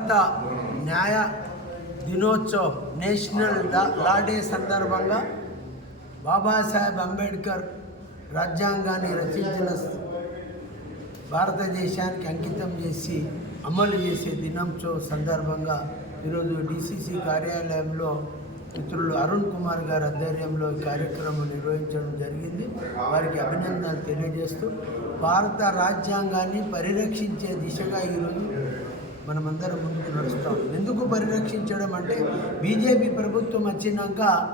భారత న్యాయ దినోత్సవం నేషనల్ లా- లా డే సందర్భంగా బాబాసాహెబ్ అంబేద్కర్ రాజ్యాంగాన్ని రచించిన భారతదేశానికి అంకితం చేసి అమలు చేసే దినోత్సవం సందర్భంగా ఈరోజు డిసిసి కార్యాలయంలో మిత్రులు అరుణ్ కుమార్ గారి ఆధ్వర్యంలో ఈ కార్యక్రమం నిర్వహించడం జరిగింది. వారికి అభినందనలు తెలియజేస్తూ భారత రాజ్యాంగాన్ని పరిరక్షించే దిశగా ఈరోజు మనమందరం ముందుకు నడుస్తాం. ఎందుకు పరిరక్షించడం అంటే బీజేపీ ప్రభుత్వం వచ్చినాక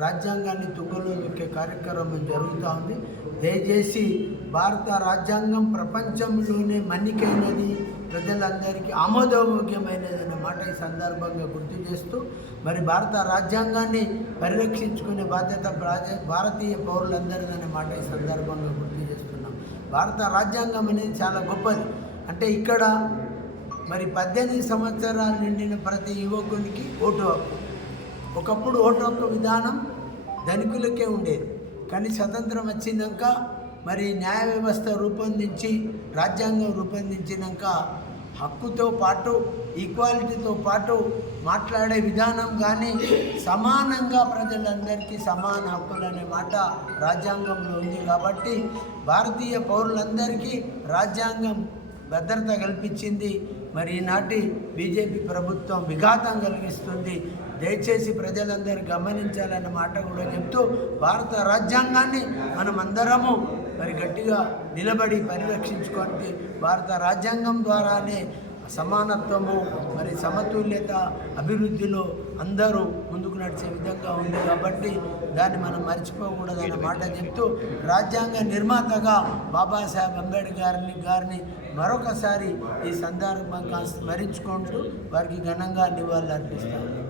రాజ్యాంగాన్ని తుంగలో నొక్కే కార్యక్రమం జరుగుతూ ఉంది. దయచేసి భారత రాజ్యాంగం ప్రపంచంలోనే మన్నికైనది ప్రజలందరికీ ఆమోదయోగ్యమైనది అన్న మాట ఈ సందర్భంగా గుర్తు చేస్తూ మరి భారత రాజ్యాంగాన్ని పరిరక్షించుకునే బాధ్యత ప్రాజ- భారతీయ పౌరులందరిదనే మాట ఈ సందర్భంగా గుర్తు చేస్తున్నాం. భారత రాజ్యాంగం అనేది చాలా గొప్పది. అంటే ఇక్కడ మరి పద్దెనిమిది సంవత్సరాలు నిండిన ప్రతి యువకునికి ఓటు హక్కు. ఒకప్పుడు ఓటు హక్కు విధానం ధనికులకే ఉండేది. కానీ స్వతంత్రం వచ్చినాక మరి న్యాయ వ్యవస్థ రూపొందించి రాజ్యాంగం రూపొందించినాక హక్కుతో పాటు ఈక్వాలిటీతో పాటు మాట్లాడే విధానం కానీ సమానంగా ప్రజలందరికీ సమాన హక్కులు అనే మాట రాజ్యాంగంలో ఉంది. కాబట్టి భారతీయ పౌరులందరికీ రాజ్యాంగం భద్రత కల్పించింది. మరి ఈనాటి బీజేపీ ప్రభుత్వం విఘాతం కలిగిస్తుంది. దయచేసి ప్రజలందరూ గమనించాలన్న మాట కూడా చెప్తూ భారత రాజ్యాంగాన్ని మనమందరము మరి గట్టిగా నిలబడి పరిరక్షించుకోండి. భారత రాజ్యాంగం ద్వారానే సమానత్వము మరి సమతుల్యత అభివృద్ధిలో అందరూ ముందుకు నడిచే విధంగా ఉంది కాబట్టి దాన్ని మనం మర్చిపోకూడదు అన్న మాట చెప్తూ రాజ్యాంగ నిర్మాతగా బాబాసాహెబ్ అంబేద్కర్ గారిని గారిని మరొకసారి ఈ సందర్భంగా స్మరించుకుంటూ వారికి ఘనంగా నివాళులు అర్పిస్తాను